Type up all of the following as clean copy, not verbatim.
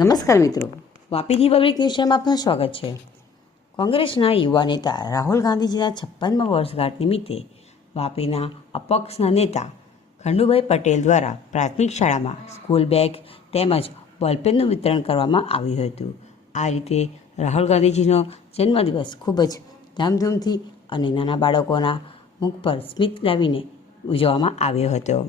નમસ્કાર મિત્રો, વાપી રિપબ્લિક ન્યૂઝમાં આપનું સ્વાગત છે। કોંગ્રેસના યુવા નેતા રાહુલ ગાંધીજીના 56મા વર્ષગાંઠ નિમિત્તે વાપીના અપક્ષના નેતા ખંડુભાઈ પટેલ દ્વારા પ્રાથમિક શાળામાં સ્કૂલ બેગ તેમજ બોલપેનનું વિતરણ કરવામાં આવ્યું હતું। આ રીતે રાહુલ ગાંધીજીનો જન્મદિવસ ખૂબ જ ધામધૂમથી અને નાના બાળકોના મુખ પર સ્મિત લાવીને ઉજવવામાં આવ્યો હતો।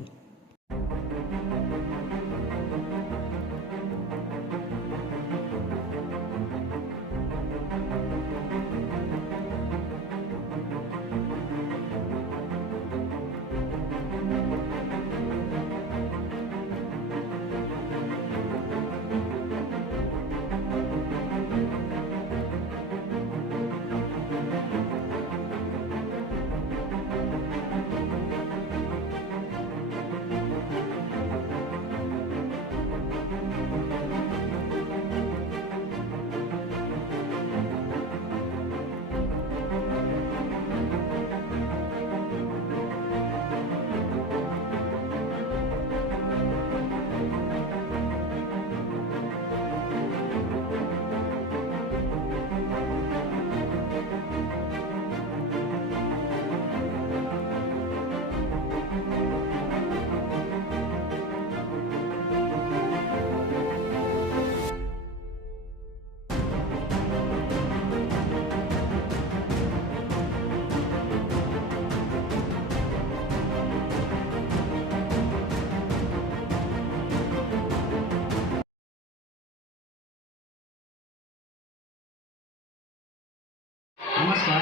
नमस्कार।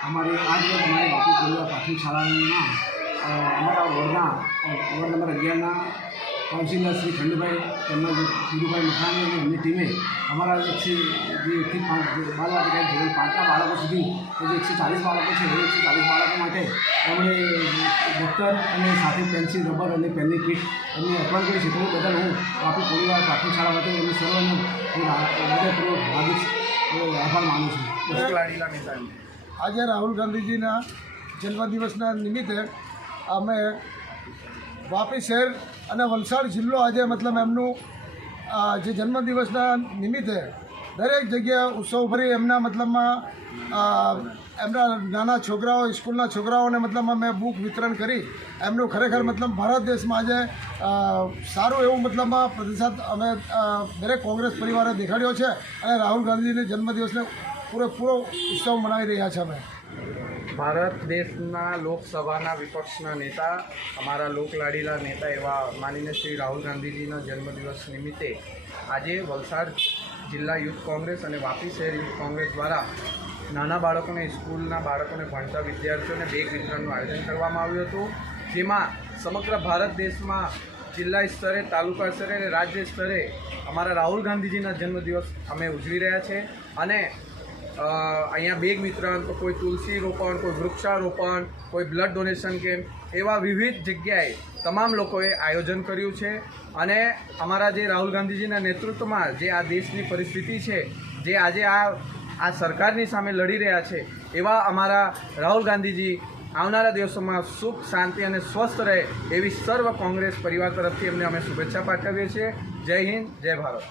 हमारे आज रोज हमारे वापी परिवार प्राथमिक शाला में हमारा ward number 11 councillor Shri Khandubhai Dhirubhai Makhani और हमने टीमें हमारा 105 बाल अधिकारी धोरण 5 बाळको सुधी 140 बाळको है 140 बाळको माटे एमणे दफ्तर और साथ पेन्सिल रबर और पेननी किट एमने अर्पण करी है। तो बदल हूँ वापी परिवार प्राथमिक शाला वती एमने सर्वने हृदयपूर्वक हार्दिक आभार मानु छूँ। आज राहुल गांधीजीना जन्मदिवसना निमित्ते अमे वापी शहर और वलसाड जिल्लो आज मतलब एमनु जे जन्मदिवसना निमित्ते दरेक जगह उत्सव भरी एमना मतलब एमना नाना छोकराओ स्कूलना छोकराओने मतलब मैं बुक वितरण करी एमनु खरेखर मतलब भारत देश में आज सारू एवं मतलब प्रतिसाद अमे दरेक कांग्रेस परिवारे देखाड्यो छे अने राहुल गांधीजीने जन्मदिवसने पूरेपूरो उत्सव मनावी रह्या छे। अमे भारत देशना लोकसभाना विपक्षना नेता अमारा लोकलाडीला नेता एवा माननीय श्री राहुल गांधीजीना जन्मदिवस निमित्ते आज वलसाड जिल्ला यूथ कांग्रेस और वापी शहर यूथ कांग्रेस द्वारा नाना बाळकोने स्कूलना बाळकोने भणता विद्यार्थीओने बेग वितरणનું आयोजन કરવામાં આવ્યું હતું, જેમાં સમગ્ર ભારત દેશમાં જિલ્લા સ્તરે તાલુકા સ્તરે અને રાજ્ય સ્તરે અમારા રાહુલ ગાંધીજીના જન્મદિવસ અમે ઉજવી રહ્યા છે। અને અહીંયા બેગ વિતરણ, તો કોઈ તુલસી રોપણ, કોઈ વૃક્ષારોપણ, કોઈ બ્લડ ડોનેશન કેમ્પ એવા વિવિધ જગ્યાએ તમામ લોકોએ આયોજન કર્યું છે। અને અમારા જે રાહુલ ગાંધીજીના નેતૃત્વમાં જે આ દેશની પરિસ્થિતિ છે, જે આજે આ સરકારની સામે લડી રહ્યા છે, એવા અમારા રાહુલ ગાંધીજી આવનારા દિવસોમાં સુખ શાંતિ અને સ્વસ્થ રહે એવી સર્વ કોંગ્રેસ પરિવાર તરફથી એમને અમે શુભેચ્છા પાઠવીએ છીએ। જય હિન્દ, જય ભારત।